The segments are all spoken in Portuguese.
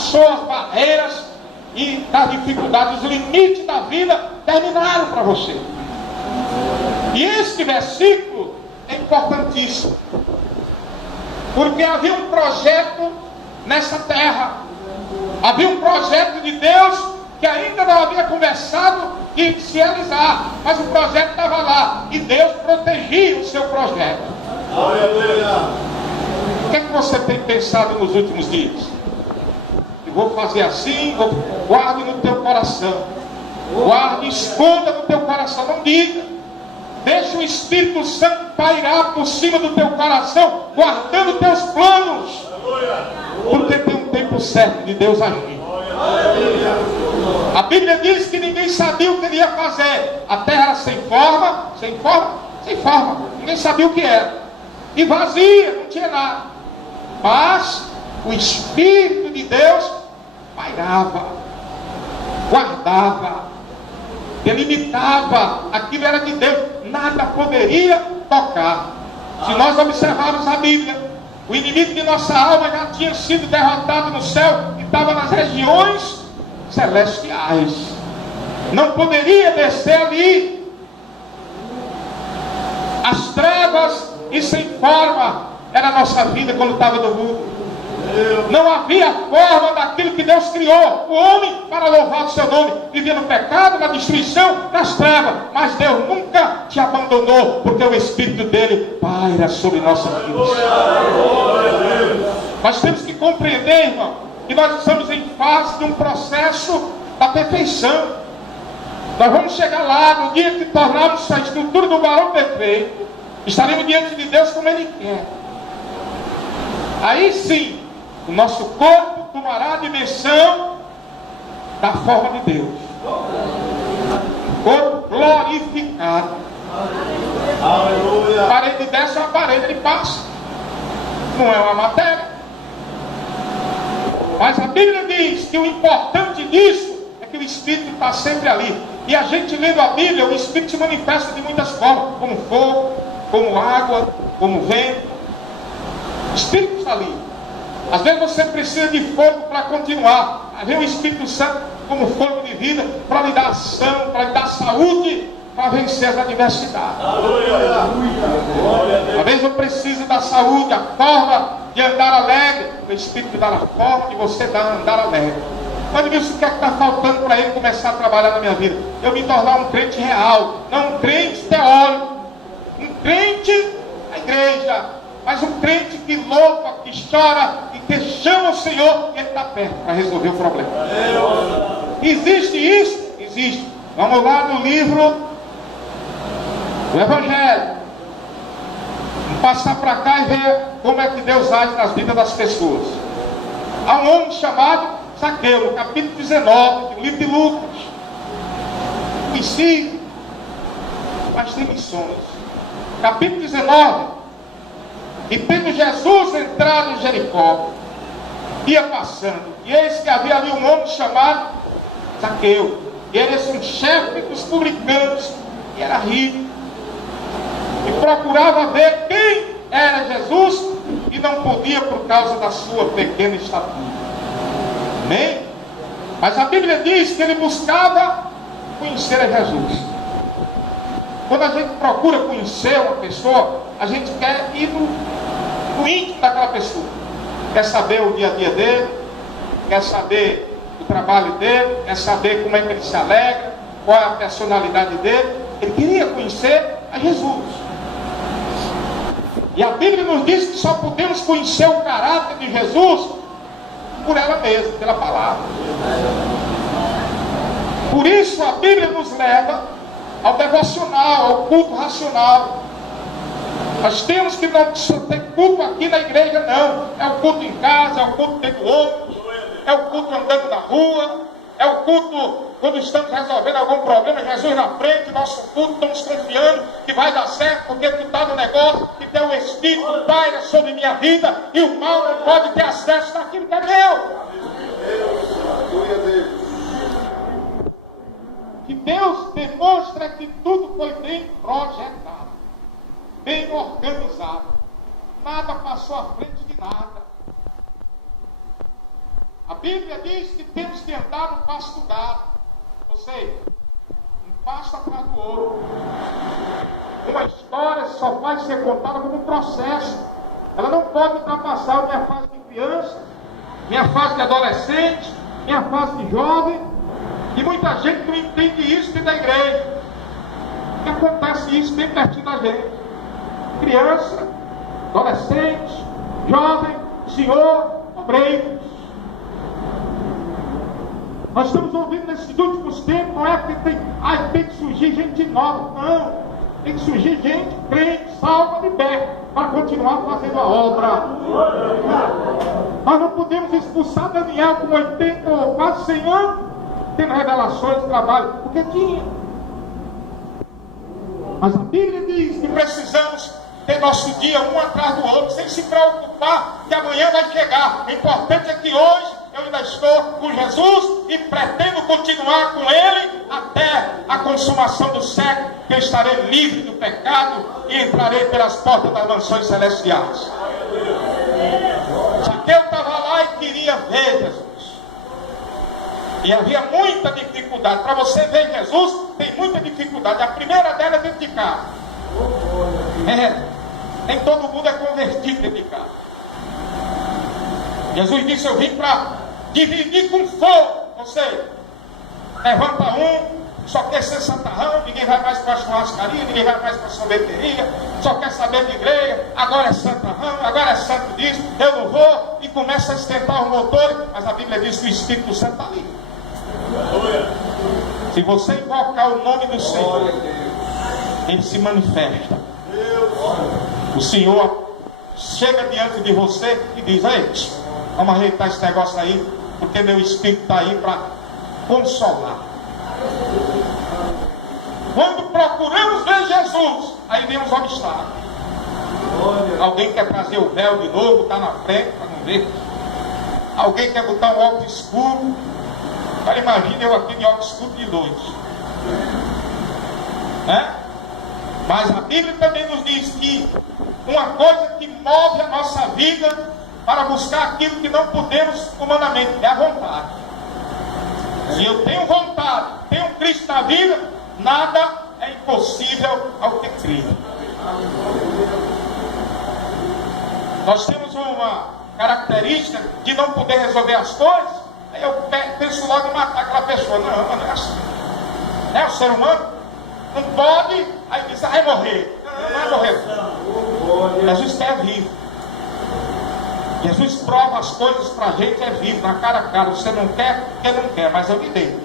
passou as barreiras e das dificuldades, os limites da vida terminaram para você. E este versículo é importantíssimo, porque havia um projeto nessa terra, havia um projeto de Deus que ainda não havia começado a inicializar, mas o projeto estava lá e Deus protegia o seu projeto. O que é que você tem pensado nos últimos dias? Eu vou fazer assim, guarde no teu coração, guarde, esconda no teu coração, não diga. Deixa o Espírito Santo pairar por cima do teu coração, guardando teus planos, porque tem um tempo certo de Deus agir. A Bíblia diz que ninguém sabia o que ele ia fazer. A terra era sem forma, ninguém sabia o que era, e vazia, não tinha nada. Mas o Espírito de Deus pairava, guardava, delimitava. Aquilo era de Deus, nada poderia tocar. Se nós observarmos a Bíblia, o inimigo de nossa alma já tinha sido derrotado no céu e estava nas regiões celestiais. Não poderia descer ali. As trevas e sem forma era a nossa vida quando estava no mundo. Não havia forma daquilo que Deus criou. O homem, para louvar o seu nome, vivia no pecado, na destruição, nas trevas. Mas Deus nunca te abandonou, porque o Espírito dele paira sobre nossas vidas. Nós temos que compreender, irmão, que nós estamos em fase de um processo da perfeição. Nós vamos chegar lá no dia que tornarmos a estrutura do varão perfeito. Estaremos diante de Deus como Ele quer. Aí sim, o nosso corpo tomará a dimensão da forma de Deus. Corpo glorificado. A parede desce, uma parede ele passa. Não é uma matéria. Mas a Bíblia diz que o importante disso é que o Espírito está sempre ali. E a gente lendo a Bíblia, o Espírito se manifesta de muitas formas, como fogo, como água, como vento. O Espírito está ali. Às vezes você precisa de fogo para continuar. Às vezes o Espírito Santo como fogo de vida para lhe dar ação, para lhe dar saúde, para vencer as adversidades. Às vezes eu preciso da saúde, a forma de andar alegre. O Espírito dá a forma de você andar alegre. Mas Deus, o que é que está faltando para ele começar a trabalhar na minha vida? Eu me tornar um crente real, não um crente teórico, um crente na igreja, mas um crente que louva, que chora e que chama o Senhor, e Ele está perto para resolver o problema. Existe isso? Existe. Vamos lá no livro do Evangelho. Vamos passar para cá e ver como é que Deus age nas vidas das pessoas. Há um homem chamado Zaqueu, no capítulo 19 do livro de Lucas. Conhecido, mas tem missões. Capítulo 19. E tendo Jesus entrado em Jericó, ia passando, e eis que havia ali um homem chamado Zaqueu, e ele era um chefe dos publicanos, e era rico, e procurava ver quem era Jesus, e não podia por causa da sua pequena estatura. Amém? Mas a Bíblia diz que ele buscava conhecer a Jesus. Quando a gente procura conhecer uma pessoa, a gente quer ir no íntimo daquela pessoa. Quer saber o dia a dia dele, quer saber o trabalho dele, quer saber como é que ele se alegra, qual é a personalidade dele. Ele queria conhecer a Jesus. E a Bíblia nos diz que só podemos conhecer o caráter de Jesus por ela mesma, pela palavra. Por isso a Bíblia nos leva ao devocional, ao culto racional. Nós temos que não ter culto aqui na igreja, não. É o culto em casa, é o culto dentro do ônibus, é o culto andando na rua, é o culto quando estamos resolvendo algum problema, Jesus na frente, nosso culto, estamos confiando que vai dar certo, porque tu está no negócio, que tem o Espírito paira sobre minha vida, e o mal não pode ter acesso naquilo que é meu. Que Deus demonstra que tudo foi bem projetado, bem organizado. Nada passou à frente de nada. A Bíblia diz que temos que andar no pasto dado. Ou seja, um passo atrás do outro. Uma história só pode ser contada como um processo. Ela não pode ultrapassar a minha fase de criança, minha fase de adolescente, minha fase de jovem. E muita gente não entende isso dentro da igreja. Que acontece isso bem pertinho da gente. Criança, adolescente, jovem, senhor, obreiros. Nós estamos ouvindo nesses últimos tempos, não é porque tem que surgir gente nova, não. Tem que surgir gente crente, salva, liberta, para continuar fazendo a obra. Nós não podemos expulsar Daniel com 80 ou quase 100 anos, tendo revelações de trabalho, porque tinha. Mas a Bíblia diz que precisamos ter nosso dia um atrás do outro, sem se preocupar que amanhã vai chegar. O importante é que hoje eu ainda estou com Jesus e pretendo continuar com Ele até a consumação do século, que eu estarei livre do pecado e entrarei pelas portas das mansões celestiais. Zaqueu estava lá e queria ver Jesus. E havia muita dificuldade. Para você ver Jesus, tem muita dificuldade. A primeira dela é dentro de casa. Nem todo mundo é convertido dentro de casa. Jesus disse: eu vim para dividir com fogo. Você levanta um, só quer ser santarrão, ninguém vai mais para a churrascaria, ninguém vai mais para a sorveteria, só quer saber de igreja, agora é santarrão, agora é santo disso, eu não vou, e começa a esquentar os motores. Mas a Bíblia diz que o Espírito Santo está ali. Se você invocar o nome do Senhor, Ele se manifesta. O Senhor chega diante de você e diz: ei, vamos ajeitar esse negócio aí, porque meu Espírito está aí para consolar. Quando procuramos ver Jesus, aí vemos obstáculos. Alguém quer trazer o véu de novo, está na frente para não ver. Alguém quer botar um óculos escuro. Agora imagine eu aqui de óculos escuro de noite. Mas a Bíblia também nos diz que uma coisa que move a nossa vida para buscar aquilo que não podemos humanamente é a vontade. Se eu tenho vontade, tenho Cristo na vida, nada é impossível ao que crê. Nós temos uma característica de não poder resolver as coisas. Aí eu penso logo em matar aquela pessoa. Não é assim. O ser humano não pode, aí diz: vai morrer. Não vai morrer. Jesus quer vivo. Jesus prova as coisas para a gente, é vivo, na cara a cara. Você não quer, porque não quer, mas eu lhe dei.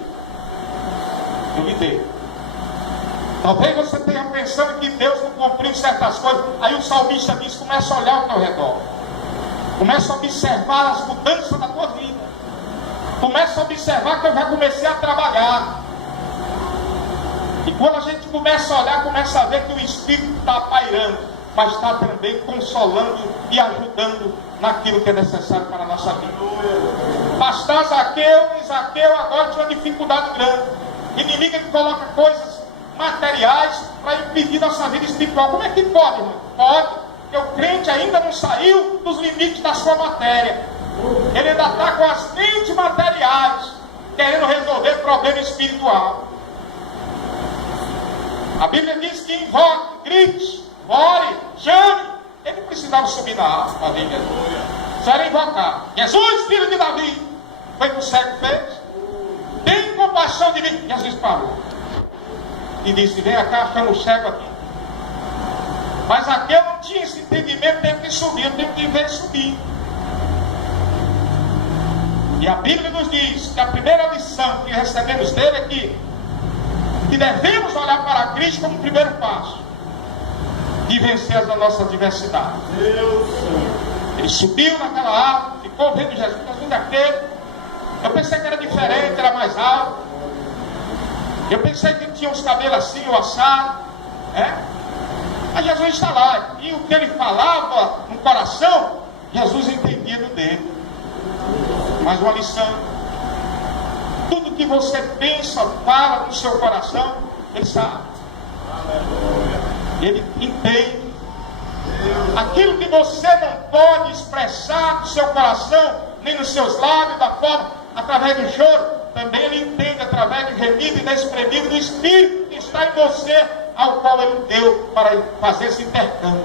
Eu lhe dei. Talvez você esteja pensando que Deus não cumpriu certas coisas. Aí o salmista diz: começa a olhar ao teu redor. Começa a observar as mudanças da tua vida. Começa a observar que eu já comecei a trabalhar. E quando a gente começa a olhar, começa a ver que o Espírito está pairando, mas está também consolando e ajudando naquilo que é necessário para a nossa vida. Pastor Zaqueu agora tinha uma dificuldade grande. O inimigo ele coloca coisas materiais para impedir nossa vida espiritual. Como é que pode, irmão? Pode, porque o crente ainda não saiu dos limites da sua matéria. Ele ainda está com as mentes materiais, querendo resolver problema espiritual. A Bíblia diz que invoque, grite, ore, chame. Ele não precisava subir na alta, Bíblia. Só era invocar: Jesus, filho de Davi. Foi o que o cego fez. Tem compaixão de mim. Jesus parou e disse: vem cá, chama o cego aqui. Mas aquele não tinha esse entendimento, teve que subir, teve que ver subir. E a Bíblia nos diz que a primeira lição que recebemos dele é que devemos olhar para Cristo como o primeiro passo de vencer as nossas adversidades. Ele subiu naquela árvore, ficou vendo Jesus daquele. Eu pensei que era diferente, era mais alto. Eu pensei que ele tinha os cabelos assim, o assado. Mas Jesus está lá. E o que ele falava no coração, Jesus entendia do dele. Mais uma lição. Tudo que você pensa, fala no seu coração, Ele sabe. Ele entende. Aquilo que você não pode expressar no seu coração, nem nos seus lábios, da forma, através do choro, também ele entende através do gemido e da espremido do Espírito que está em você, ao qual ele deu para fazer esse intercâmbio.